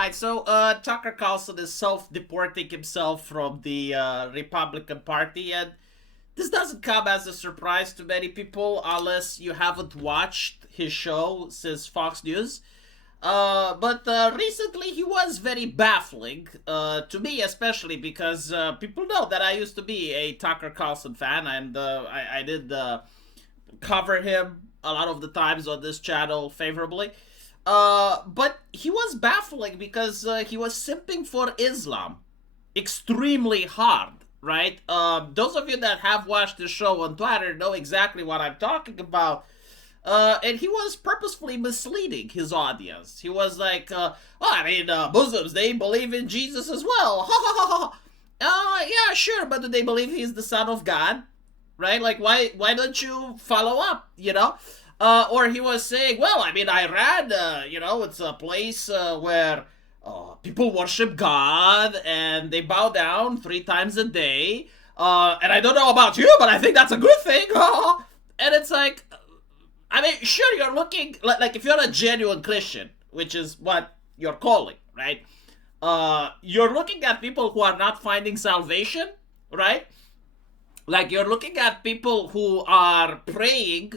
right, so Tucker Carlson is self-deporting himself from the Republican Party, and this doesn't come as a surprise to many people unless you haven't watched his show since Fox News. But recently he was very baffling, to me especially, because people know that I used to be a Tucker Carlson fan, and I did cover him a lot of the times on this channel favorably. But he was baffling because he was simping for Islam extremely hard, right? Those of you that have watched the show on Twitter know exactly what I'm talking about. And he was purposefully misleading his audience. He was like, Muslims, they believe in Jesus as well. Yeah, sure, but do they believe he's the son of God? Right? Like, why don't you follow up, you know? Or he was saying, well, Iran, it's a place where people worship God and they bow down 3 times a day. And I don't know about you, but I think that's a good thing. And it's like, sure, you're looking, like if you're a genuine Christian, which is what you're calling, right? You're looking at people who are not finding salvation, right? Like, you're looking at people who are praying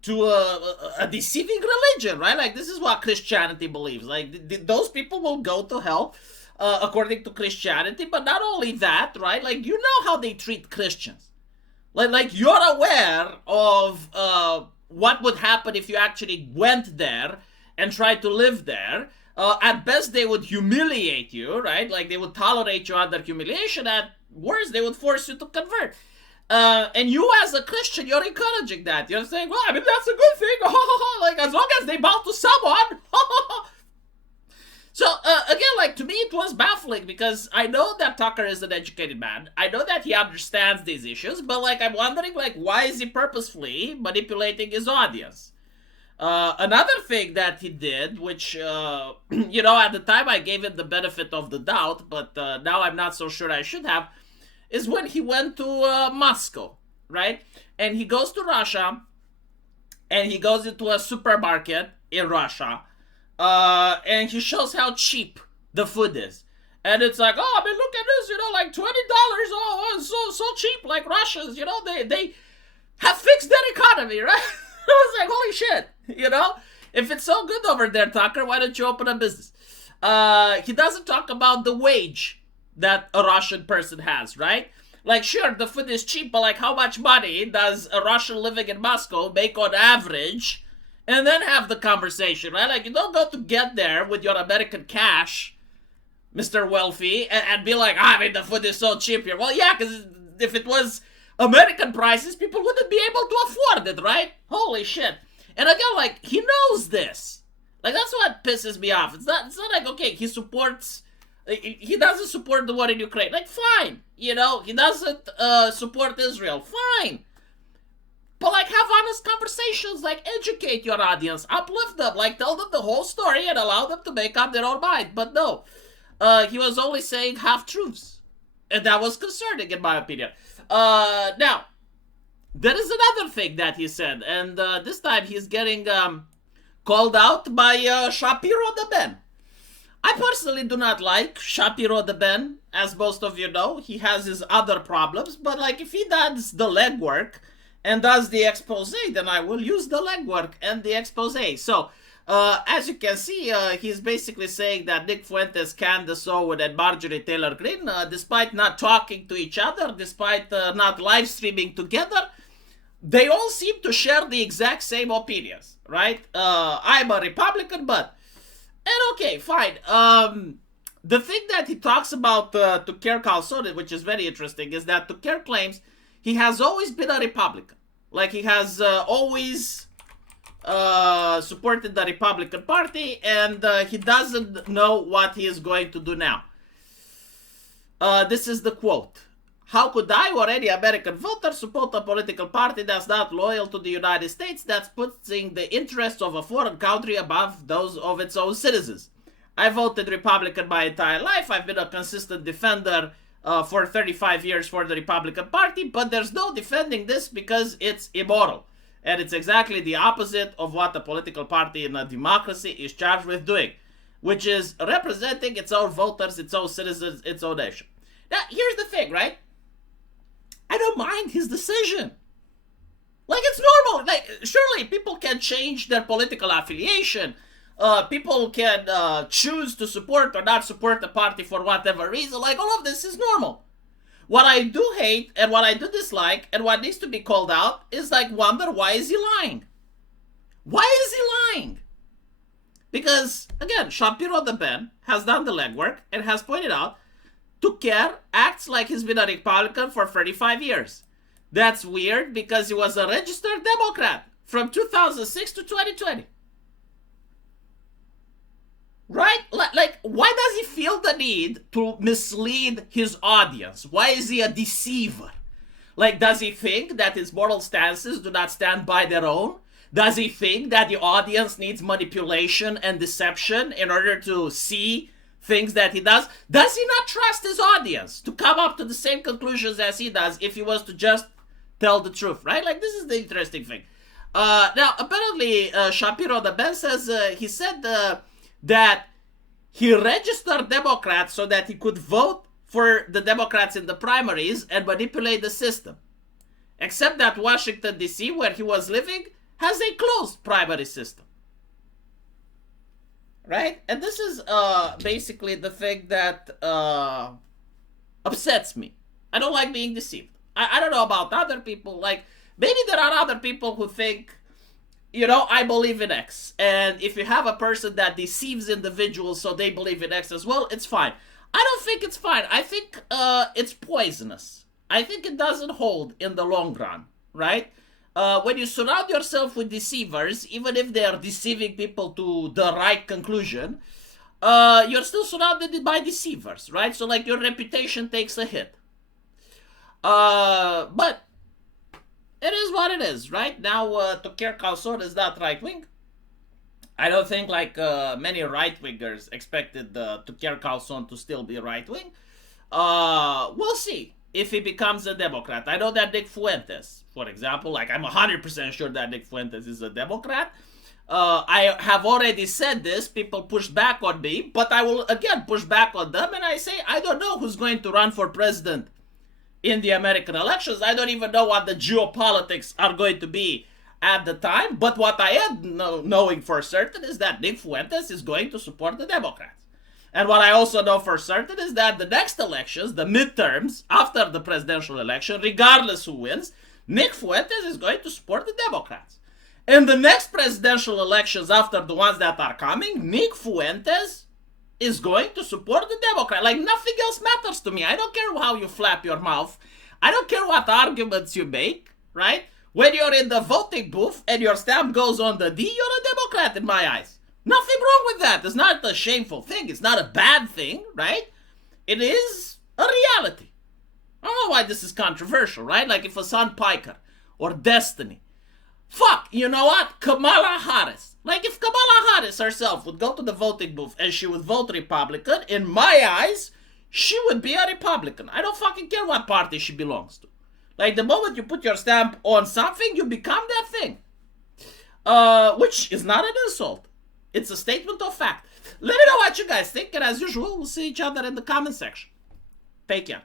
to a deceiving religion, right? Like, this is what Christianity believes. Like, those people will go to hell, according to Christianity. But not only that, right? Like, you know how they treat Christians. Like you're aware of what would happen if you actually went there and tried to live there. At best, they would humiliate you, right? Like, they would tolerate you under humiliation. At worst, they would force you to convert. And you as a Christian, you're encouraging that. You're saying, well, that's a good thing. Like, as long as they bow to someone. So, again, like, to me, it was baffling because I know that Tucker is an educated man. I know that he understands these issues, but, like, I'm wondering, like, why is he purposefully manipulating his audience? Another thing that he did, which, at the time I gave it the benefit of the doubt, but now I'm not so sure I should have, is when he went to Moscow, right? And he goes to Russia, and he goes into a supermarket in Russia, and he shows how cheap the food is. And it's like, look at this, like $20, so cheap, like Russians, they have fixed their economy, right? I was like, holy shit, if it's so good over there, Tucker, why don't you open a business? He doesn't talk about the wage that a Russian person has, right? Like, sure, the food is cheap, but like, how much money does a Russian living in Moscow make on average? And then have the conversation, right? Like, you don't go to get there with your American cash, Mr. Wealthy, and be like, the food is so cheap here. Well, yeah, because if it was American prices, people wouldn't be able to afford it, right? Holy shit. And again, like, he knows this. Like, that's what pisses me off. It's not like, okay, he doesn't support the war in Ukraine. Like, fine. He doesn't support Israel. Fine. But, like, have honest conversations. Like, educate your audience. Uplift them. Like, tell them the whole story and allow them to make up their own mind. But no. He was only saying half-truths. And that was concerning, in my opinion. Now, there is another thing that he said. And this time he's getting called out by Shapiro the Ben. I personally do not like Shapiro the Ben. As most of you know, he has his other problems. But, like, if he does the legwork and does the expose, then I will use the legwork and the expose. So, as you can see, he's basically saying that Nick Fuentes, Candace Owen, and Marjorie Taylor Greene, despite not talking to each other, despite not live streaming together, they all seem to share the exact same opinions, right? I'm a Republican, but... And okay, fine. The thing that he talks about to Carlson, which is very interesting, is that Tucker claims he has always been a Republican. Like, he has always supported the Republican Party, and he doesn't know what he is going to do now. This is the quote. How could I or any American voter support a political party that's not loyal to the United States, that's putting the interests of a foreign country above those of its own citizens? I voted Republican my entire life. I've been a consistent defender for 35 years for the Republican Party, but there's no defending this because it's immoral. And it's exactly the opposite of what a political party in a democracy is charged with doing. which is representing its own voters, its own citizens, its own nation. Now, here's the thing, right? I don't mind his decision. Like, it's normal. Like, surely people can change their political affiliation. People can choose to support or not support the party for whatever reason. Like, all of this is normal. What I do hate and what I do dislike and what needs to be called out is, like, wonder, why is he lying? Why is he lying? Because, again, Shapiro the Ben has done the legwork and has pointed out Tucker acts like he's been a Republican for 35 years. That's weird because he was a registered Democrat from 2006 to 2020. Right? Like, why does he feel the need to mislead his audience? Why is he a deceiver? Like, does he think that his moral stances do not stand by their own? Does he think that the audience needs manipulation and deception in order to see things that he does? Does he not trust his audience to come up to the same conclusions as he does if he was to just tell the truth, right? Like, this is the interesting thing. Now, apparently, Shapiro the Ben says he said that he registered Democrats so that he could vote for the Democrats in the primaries and manipulate the system. Except that Washington, D.C., where he was living, has a closed primary system. Right? And this is basically the thing that upsets me. I don't like being deceived. I don't know about other people. Like, maybe there are other people who think, you know, I believe in X. And if you have a person that deceives individuals so they believe in X as well, it's fine. I don't think it's fine. I think it's poisonous. I think it doesn't hold in the long run, right? When you surround yourself with deceivers, even if they are deceiving people to the right conclusion, you're still surrounded by deceivers, right? So, like, your reputation takes a hit. But it is what it is, right? Now, Tucker Carlson is not right-wing. I don't think, like, many right-wingers expected Tucker Carlson to still be right-wing. We'll see if he becomes a Democrat. I know that Nick Fuentes, for example, like, I'm 100% sure that Nick Fuentes is a Democrat. I have already said this. People push back on me, but I will, again, push back on them, and I say, I don't know who's going to run for president in the American elections. I don't even know what the geopolitics are going to be at the time, but what I am knowing for certain is that Nick Fuentes is going to support the Democrats. And what I also know for certain is that the next elections, the midterms, after the presidential election, regardless who wins, Nick Fuentes is going to support the Democrats. In the next presidential elections after the ones that are coming, Nick Fuentes is going to support the Democrat. Like, nothing else matters to me. I don't care how you flap your mouth. I don't care what arguments you make, right? When you're in the voting booth and your stamp goes on the D, you're a Democrat in my eyes. Nothing wrong with that. It's not a shameful thing. It's not a bad thing, right? It is a reality. I don't know why this is controversial, right? Like, if Hassan Piker or Destiny, fuck, you know what? Kamala Harris. Like, if Kamala Harris herself would go to the voting booth and she would vote Republican, in my eyes, she would be a Republican. I don't fucking care what party she belongs to. Like, the moment you put your stamp on something, you become that thing. Which is not an insult. It's a statement of fact. Let me know what you guys think, and as usual, we'll see each other in the comment section. Take care.